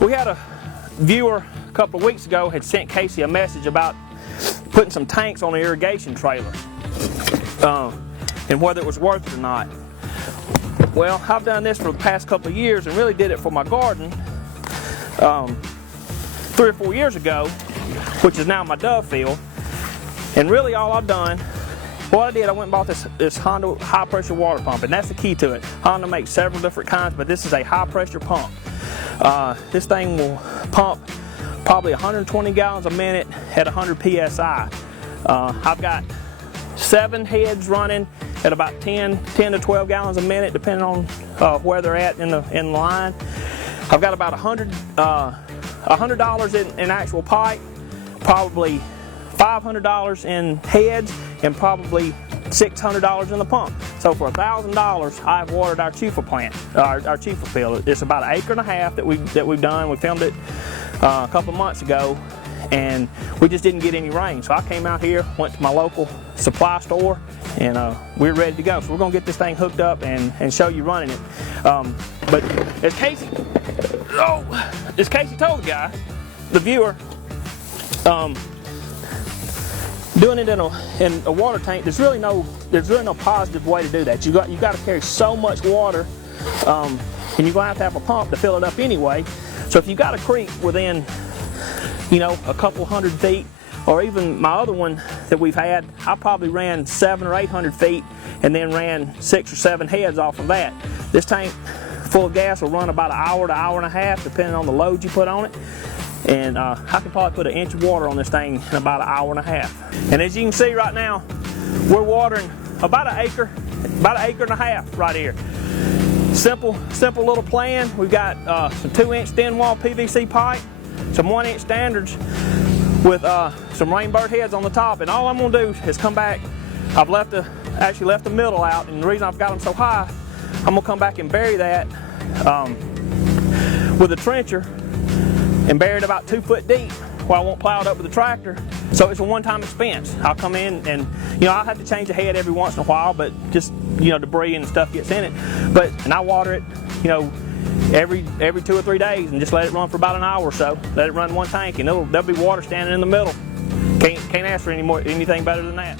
We had a viewer a couple of weeks ago had sent Casey a message about putting some tanks on the irrigation trailer and whether it was worth it or not. Well, I've done this for the past couple of years and really did it for my garden 3 or 4 years ago, which is now my dove field. And really all I've done, what I did, I went and bought this Honda high pressure water pump, and that's the key to it. Honda makes several different kinds, but this is a high pressure pump. This thing will pump probably 120 gallons a minute at 100 psi. I've got 7 heads running at about 10 to 12 gallons a minute, depending on where they're at in the line. I've got about $100 in actual pipe, probably $500 in heads, and probably $600 in the pump. So for $1,000, I've watered our chifa plant, our chifa field. It's about 1.5 acres that we've done. We filmed it a couple of months ago, and we just didn't get any rain. So I came out here, went to my local supply store, and we're ready to go. So we're gonna get this thing hooked up and show you running it. But as Casey told the guy, the viewer, doing it in a water tank, there's really no positive way to do that. You got to carry so much water, and you're gonna have to have a pump to fill it up anyway. So if you got a creek within, a couple hundred feet, or even my other one that we've had, I probably ran 700 or 800 feet and then ran 6 or 7 heads off of that. This tank full of gas will run about an hour to hour and a half, depending on the load you put on it. And I can probably put 1 inch of water on this thing in about an hour and a half. And as you can see right now, we're watering about an acre and a half right here. Simple little plan. We've got some 2-inch thin wall PVC pipe, some 1-inch standards with some rainbird heads on the top. And all I'm gonna do is come back. I've actually left the middle out, and the reason I've got them so high, I'm gonna come back and bury that with a trencher and bury it about 2 foot deep, where I won't plow it up with a tractor. So it's a one-time expense. I'll come in and, I'll have to change the head every once in a while, but just, debris and stuff gets in it. And I water it, every 2 or 3 days, and just let it run for about an hour or so. Let it run one tank, and there'll be water standing in the middle. Can't ask for anything better than that.